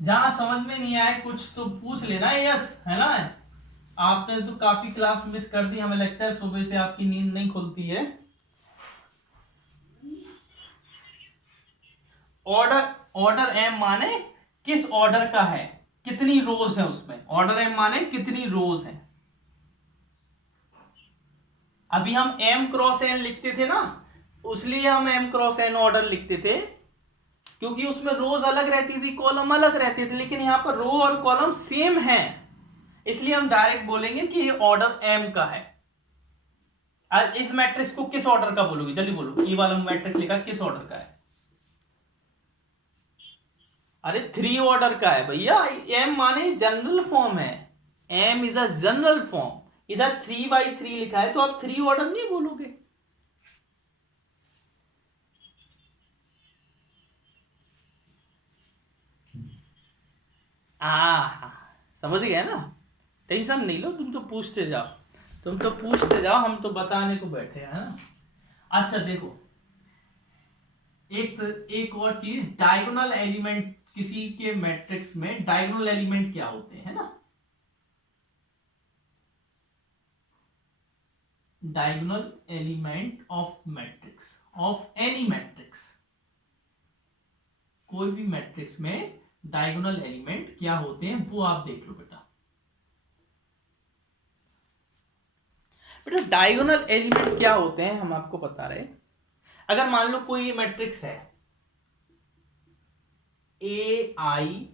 जहां समझ में नहीं आए कुछ तो पूछ लेना, यस है ना? आपने तो काफी क्लास मिस कर दी, हमें लगता है सुबह से आपकी नींद नहीं खुलती है। ऑर्डर एम माने किस ऑर्डर का है, कितनी रोज है उसमें। ऑर्डर एम माने कितनी रोज है। अभी हम एम क्रॉस एन लिखते थे ना, इसलिए हम एम क्रॉस एन ऑर्डर लिखते थे, क्योंकि उसमें रोज अलग रहती थी, कॉलम अलग रहते थे। लेकिन यहां पर रो और कॉलम सेम है, इसलिए हम डायरेक्ट बोलेंगे कि ये ऑर्डर एम का है। इस मैट्रिक्स को किस ऑर्डर का बोलोगे, जल्दी बोलो। ये वाला मैट्रिक्स लिखा किस ऑर्डर का है? अरे 3 ऑर्डर का है भैया। एम माने जनरल फॉर्म है, M is a general form. इधर 3x3 लिखा है, तो आप 3 ऑर्डर नहीं बोलोगे। समझ गए ना? टेंशन नहीं लो, तुम तो पूछते जाओ, हम तो बताने को बैठे हैं ना। अच्छा देखो, एक और चीज, डायगोनल एलिमेंट किसी के मैट्रिक्स में डायगोनल एलिमेंट क्या होते हैं ना? Diagonal element of matrix, of any matrix, कोई भी मैट्रिक्स में डायगोनल एलिमेंट क्या होते हैं वो आप देख लो बेटा। बेटा डायगोनल एलिमेंट क्या होते हैं हम आपको बता रहे हैं। अगर मान लो कोई मैट्रिक्स है AIJ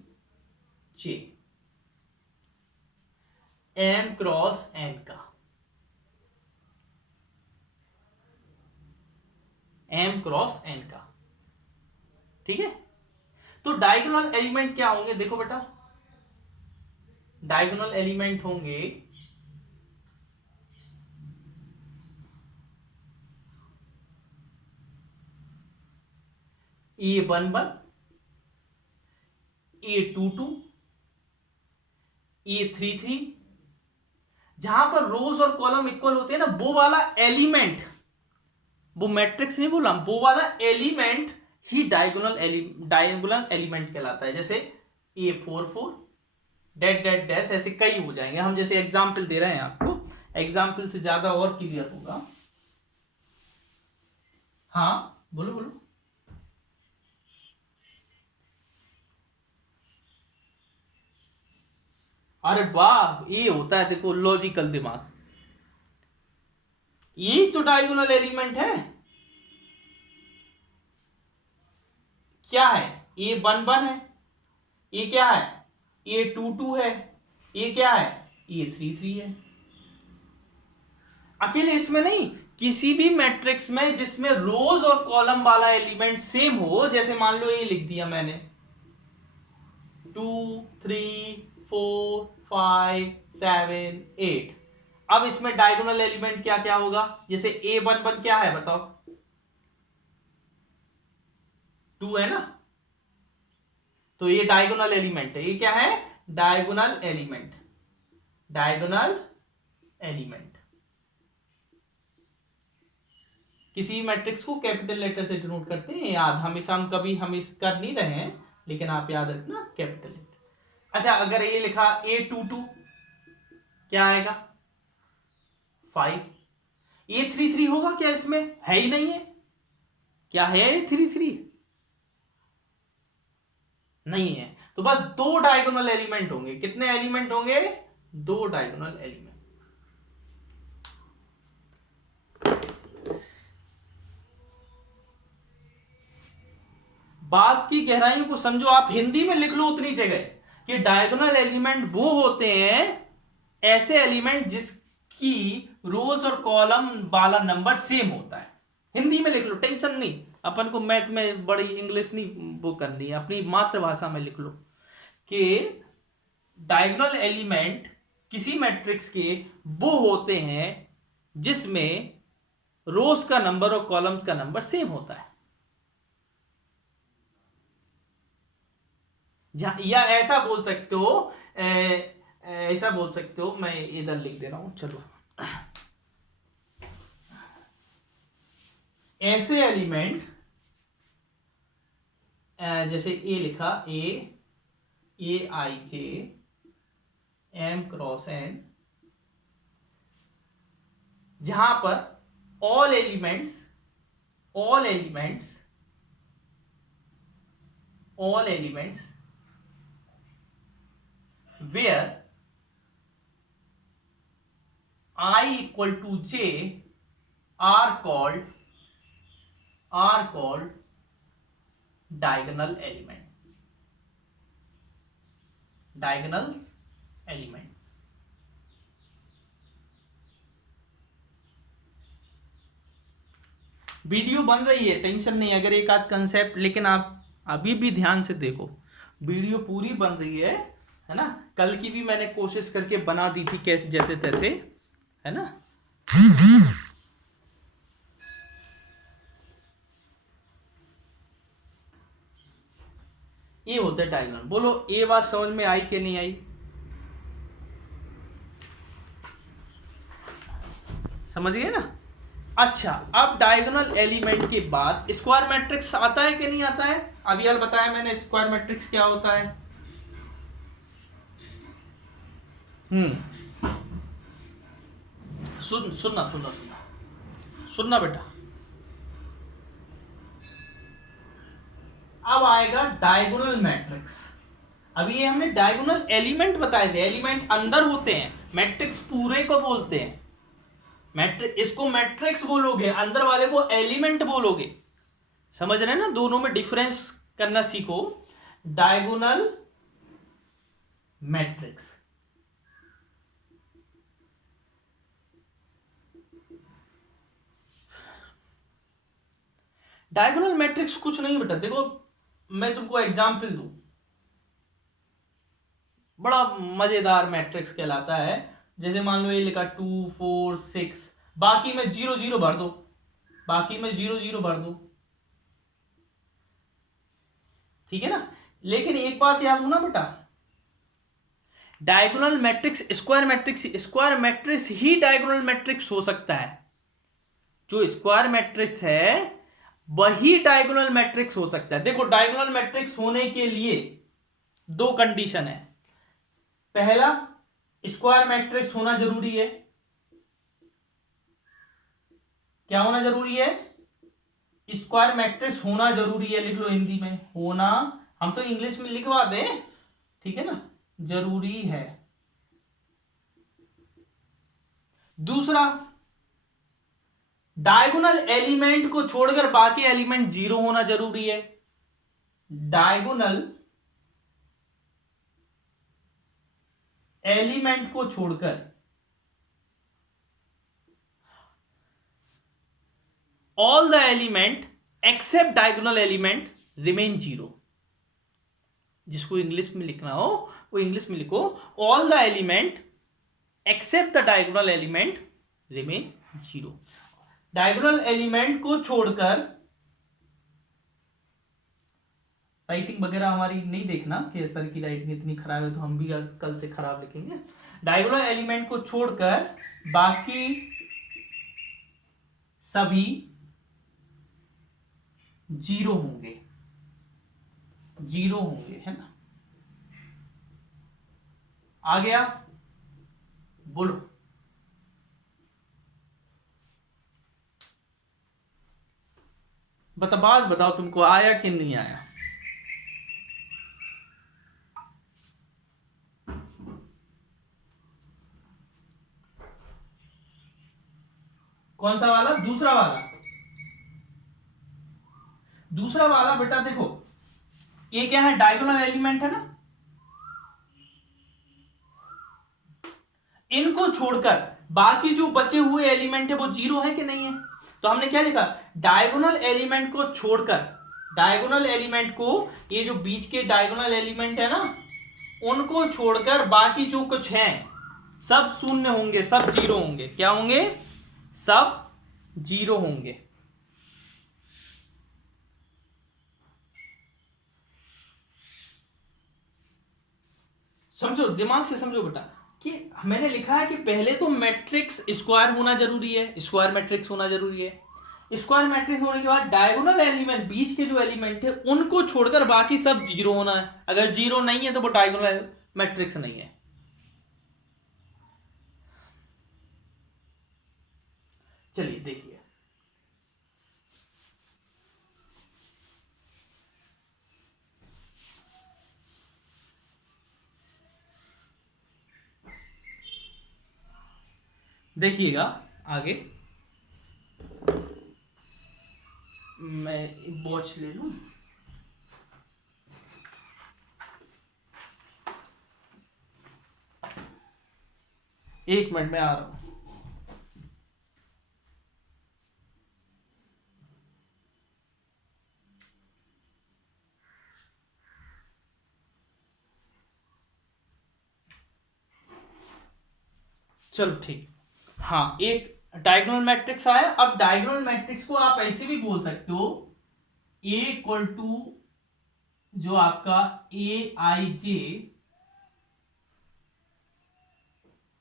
M क्रॉस N का, M क्रॉस N का, ठीक है। तो डायगोनल एलिमेंट क्या होंगे, देखो बेटा डायगोनल एलिमेंट होंगे A11 A22 A33, जहां पर रोज और कॉलम इक्वल होते हैं ना, वो वाला एलिमेंट, वो मैट्रिक्स नहीं बोला, वो वाला एलिमेंट ही डायगोनल एलिमेंट कहलाता है। जैसे A44 डैट डैट डैश, ऐसे कई हो जाएंगे। हम जैसे एग्जाम्पल दे रहे हैं आपको, एग्जाम्पल से ज्यादा और क्लियर होगा। हाँ बोलो बोलो। अरे वाह, ये होता है देखो लॉजिकल दिमाग, ये तो डायगोनल एलिमेंट है। क्या है, A11 है, ये क्या है A22 है, ये क्या है A33 है। अकेले इसमें नहीं, किसी भी मैट्रिक्स में जिसमें रोज और कॉलम वाला एलिमेंट सेम हो, जैसे मान लो ये लिख दिया मैंने 2 3 4 5 7 8, अब इसमें डायगोनल एलिमेंट क्या क्या होगा, जैसे A11 क्या है बताओ, 2 है ना, तो ये डायगोनल एलिमेंट है। ये क्या है, डायगोनल एलिमेंट, डायगोनल एलिमेंट। किसी मैट्रिक्स को कैपिटल लेटर से डिनोट करते हैं, याद हमेशा हम इस कर नहीं रहे हैं, लेकिन आप याद रखना कैपिटल लेटर। अच्छा, अगर ये लिखा A22 क्या आएगा 5, A33 होगा क्या, इसमें है ही नहीं है, क्या है A33 नहीं है। तो बस 2 डायगोनल एलिमेंट होंगे। कितने एलिमेंट होंगे, 2 डायगोनल एलिमेंट। बात की गहराइयों को समझो, आप हिंदी में लिख लो उतनी जगह कि डायगोनल एलिमेंट वो होते हैं, ऐसे एलिमेंट जिसकी रोज और कॉलम वाला नंबर सेम होता है। हिंदी में लिख लो, टेंशन नहीं, अपन को मैथ में बड़ी इंग्लिश नहीं वो करनी है, अपनी मातृभाषा में लिख लो कि डायगोनल एलिमेंट किसी मैट्रिक्स के वो होते हैं जिसमें रोज का नंबर और कॉलम्स का नंबर सेम होता है। या ऐसा बोल सकते हो, ऐसा बोल सकते हो, मैं इधर लिख दे रहा हूं, चलो, ऐसे एलिमेंट जैसे ए लिखा AIJ M क्रॉस N, जहां पर all elements where I equal to J are called diagonal elements। Video बन रही है, टेंशन नहीं, अगर एक आध कंसेप्ट, लेकिन आप अभी भी ध्यान से देखो, वीडियो पूरी बन रही है ना। कल की भी मैंने कोशिश करके बना दी थी कैसे जैसे तैसे, है ना। ये होता है डायगोनल। बोलो ये बात समझ में आई कि नहीं आई, समझ गए ना। अच्छा, अब डायगोनल एलिमेंट के बाद स्क्वायर मैट्रिक्स आता है कि नहीं आता है। अभी यार बताया मैंने स्क्वायर मैट्रिक्स क्या होता है। सुनना बेटा, अब आएगा डायगोनल मैट्रिक्स। अभी ये हमने डायगोनल एलिमेंट बताए थे, एलिमेंट अंदर होते हैं, मैट्रिक्स पूरे को बोलते हैं। इसको मैट्रिक्स बोलोगे, अंदर वाले को एलिमेंट बोलोगे। समझ रहे हैं ना, दोनों में डिफरेंस करना सीखो। डायगोनल मैट्रिक्स, डायगोनल मैट्रिक्स कुछ नहीं बेटा, देखो मैं तुमको एग्जाम्पल दूं, बड़ा मजेदार मैट्रिक्स कहलाता है। जैसे मान लो ये लिखा 2 4 6, बाकी में 0 0 भर दो, बाकी में 0 0 भर दो, ठीक है ना। लेकिन एक बात याद हो ना बेटा, डायगोनल मैट्रिक्स स्क्वायर मैट्रिक्स ही डायगोनल मैट्रिक्स हो सकता है। जो स्क्वायर मैट्रिक्स है वही डायगोनल मैट्रिक्स हो सकता है। देखो डायगोनल मैट्रिक्स होने के लिए दो कंडीशन है। पहला, स्क्वायर मैट्रिक्स होना जरूरी है। क्या होना जरूरी है? स्क्वायर मैट्रिक्स होना जरूरी है। लिख लो हिंदी में, होना, हम तो इंग्लिश में लिखवा दें, ठीक है ना, जरूरी है। दूसरा, डायगोनल एलिमेंट को छोड़कर बाकी एलिमेंट 0 होना जरूरी है। डायगोनल एलिमेंट को छोड़कर all the element except diagonal element remain 0। जिसको इंग्लिश में लिखना हो वो इंग्लिश में लिखो, all the element except the diagonal element remain 0। Diagonal element को छोड़कर, राइटिंग वगैरह हमारी नहीं देखना कि सर की राइटिंग इतनी खराब है तो हम भी कल से खराब लिखेंगे। डायगोनल एलिमेंट को छोड़कर बाकी सभी 0 होंगे, 0 होंगे, है ना। आ गया? बोलो। बात बताओ, तुमको आया कि नहीं आया? कौन सा वाला? दूसरा वाला? दूसरा वाला बेटा देखो, ये क्या है? डायगोनल एलिमेंट है ना, इनको छोड़कर बाकी जो बचे हुए एलिमेंट है वो 0 है कि नहीं है? तो हमने क्या लिखा? डायगोनल एलिमेंट को छोड़कर, डायगोनल एलिमेंट को, ये जो बीच के डायगोनल एलिमेंट है ना, उनको छोड़कर बाकी जो कुछ है सब शून्य होंगे, सब 0 होंगे। क्या होंगे? सब 0 होंगे। समझो, दिमाग से समझो बेटा, कि मैंने लिखा है कि पहले तो मैट्रिक्स स्क्वायर होना जरूरी है, स्क्वायर मैट्रिक्स होना जरूरी है। स्क्वायर मैट्रिक्स होने के बाद डायगोनल एलिमेंट, बीच के जो एलिमेंट है उनको छोड़कर बाकी सब 0 होना है। अगर 0 नहीं है तो वो डायगोनल मैट्रिक्स नहीं है। चलिए देखिए, देखिएगा आगे। मैं वॉच ले लूं। एक मिनट में आ रहा हूं। चलो ठीक। हाँ, एक डायगोनल मैट्रिक्स आया। अब डायगोनल मैट्रिक्स को आप ऐसे भी बोल सकते हो, ए इक्वल टू जो आपका a i j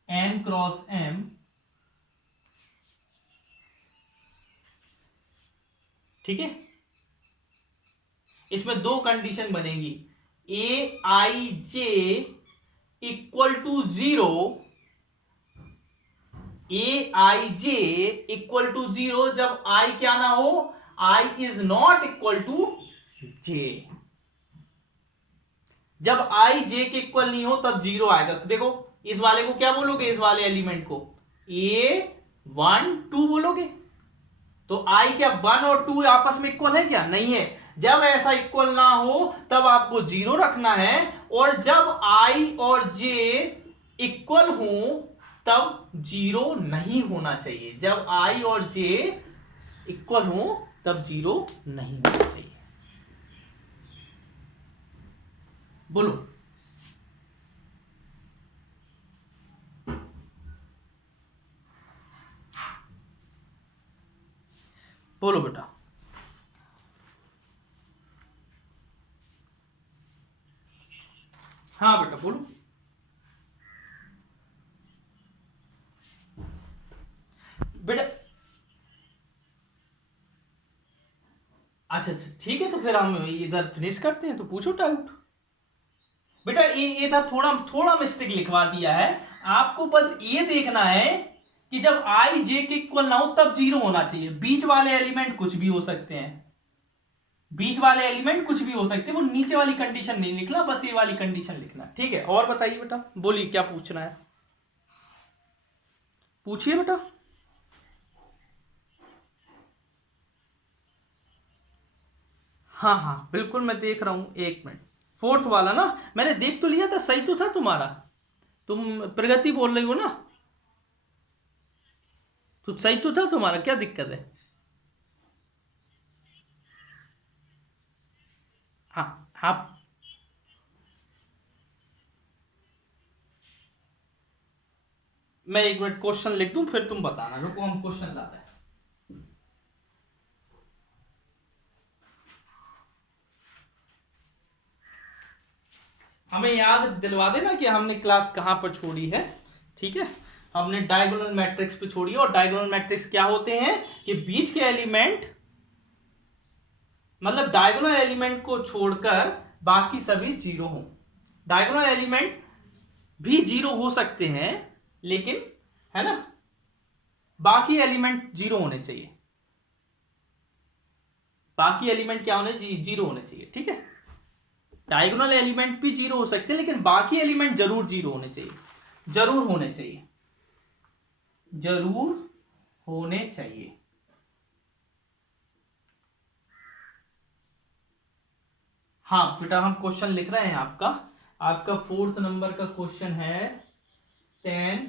m cross m, ठीक है। इसमें दो कंडीशन बनेगी, a i j equal to 0, a i j equal to 0 जब आई क्या ना हो, i is not equal to j. जब आई जे के इक्वल नहीं हो तब 0 आएगा। देखो इस वाले को क्या बोलोगे, इस वाले एलिमेंट को ए 1 2 बोलोगे तो आई क्या 1 और 2 आपस में इक्वल है क्या? नहीं है। जब ऐसा इक्वल ना हो तब आपको 0 रखना है, और जब आई और जे इक्वल हो तब 0 नहीं होना चाहिए। जब आई और जे इक्वल हो तब 0 नहीं होना चाहिए। बोलो। बोलो बेटा। हाँ बेटा बोलो। बेटा अच्छा अच्छा ठीक है, तो फिर हम इधर फिनिश करते हैं, तो पूछो डाउट। बेटा ये इधर थोड़ा थोड़ा मिस्टेक लिखवा दिया है। आपको बस ये देखना है कि जब आई जे के इक्वल ना हो तब 0 होना चाहिए। बीच वाले एलिमेंट कुछ भी हो सकते हैं, बीच वाले एलिमेंट कुछ भी हो सकते हैं, वो नीचे वाली कंडीशन नहीं लिखना, बस ये वाली कंडीशन लिखना। ठीक है, और बताइए बेटा, बोलिए क्या पूछना है, पूछिए बेटा। हाँ हाँ बिल्कुल मैं देख रहा हूं, एक मिनट। फोर्थ वाला ना, मैंने देख तो लिया था, सही तो था तुम्हारा। तुम प्रगति बोल रही हो ना, तो सही तो था तुम्हारा, क्या दिक्कत है? हाँ हाँ। मैं एक मिनट क्वेश्चन लिख दूं फिर तुम बताना, रुको हम क्वेश्चन ला रहे हैं। हमें याद दिलवा देना कि हमने क्लास कहां पर छोड़ी है। ठीक है, हमने डायगोनल मैट्रिक्स पे छोड़ी है, और डायगोनल मैट्रिक्स क्या होते हैं कि बीच के एलिमेंट, मतलब डायगोनल एलिमेंट को छोड़कर बाकी सभी 0 हो। डायगोनल एलिमेंट भी 0 हो सकते हैं, लेकिन है ना, बाकी एलिमेंट 0 होने चाहिए। बाकी एलिमेंट क्या होने, 0 होने चाहिए। ठीक है, डायगोनल एलिमेंट भी 0 हो सकते हैं, लेकिन बाकी एलिमेंट जरूर 0 होने चाहिए, जरूर होने चाहिए, जरूर होने चाहिए। हाँ बेटा हम क्वेश्चन लिख रहे हैं आपका। आपका फोर्थ नंबर का क्वेश्चन है 10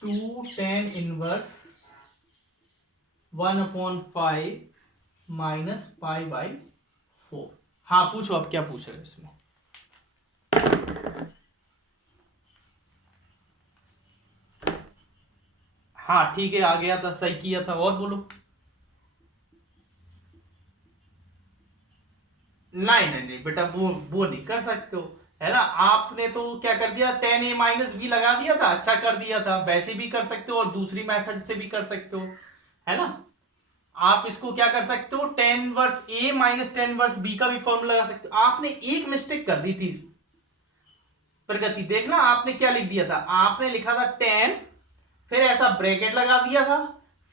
2 tan इनवर्स 1/5 माइनस π/4। हाँ पूछो, अब क्या पूछ रहे हो इसमें? हाँ ठीक है, आ गया था, सही किया था, और बोलो। नहीं नहीं नहीं बेटा, वो नहीं कर सकते हो, है ना। आपने तो क्या कर दिया, 10a - b लगा दिया था, अच्छा कर दिया था। वैसे भी कर सकते हो और दूसरी मेथड से भी कर सकते हो, है ना। आप इसको क्या कर सकते हो, टेन वर्स ए माइनस टेन वर्स बी का भी फॉर्मूला लगा सकते हो। आपने एक मिस्टेक कर दी थी प्रगति, देखना आपने क्या लिख दिया था। आपने लिखा था 10, फिर ऐसा ब्रैकेट लगा दिया था,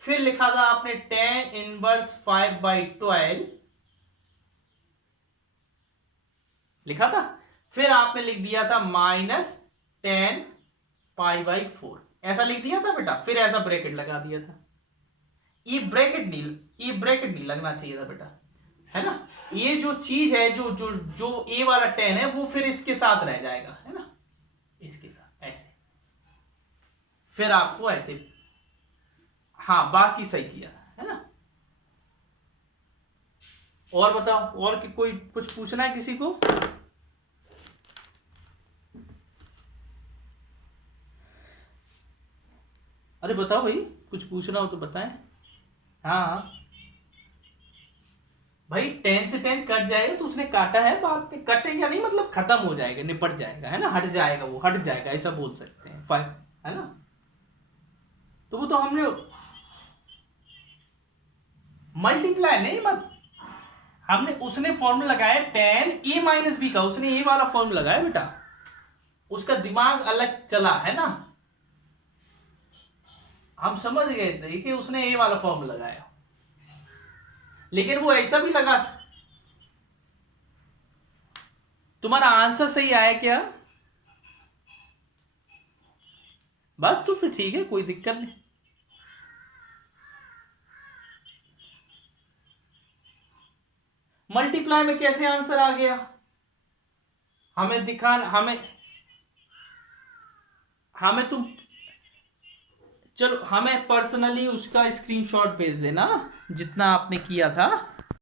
फिर लिखा था आपने 10 इनवर्स 5/12 लिखा था, फिर आपने लिख दिया था -10 π/4, ऐसा लिख दिया था बेटा, फिर ऐसा ब्रैकेट लगा दिया था। ये ब्रैकेट नहीं लगना चाहिए था बेटा, है ना। ये जो चीज है, जो जो जो ए वाला 10 है, वो फिर इसके साथ रह जाएगा, है ना, इसके साथ ऐसे, फिर आपको ऐसे। हाँ बाकी सही किया, है ना। और बताओ, और कोई कुछ पूछना है किसी को? अरे बताओ भाई, कुछ पूछना हो तो बताएं। हाँ हाँ। भाई 10 से 10 कट जाएगा तो उसने काटा है, बाद में कटेगा नहीं, मतलब खत्म हो जाएगा, निपट जाएगा, है ना, हट जाएगा, वो हट जाएगा, ऐसा बोल सकते हैं, फाइव, है ना। तो वो तो हमने मल्टीप्लाई नहीं, मत, हमने उसने फॉर्मूला लगाया 10a - b का, उसने ये वाला फॉर्मूला लगाया बेटा, उसका दिमाग अलग चला, है ना। हम समझ गए थे कि उसने ये वाला फॉर्मूला लगाया, लेकिन वो ऐसा भी लगा। तुम्हारा आंसर सही आया क्या? बस तो फिर ठीक है, कोई दिक्कत नहीं। मल्टीप्लाई में कैसे आंसर आ गया? हमें दिखा, हमें तुम, चलो हमें पर्सनली उसका स्क्रीनशॉट भेज देना जितना आपने किया था।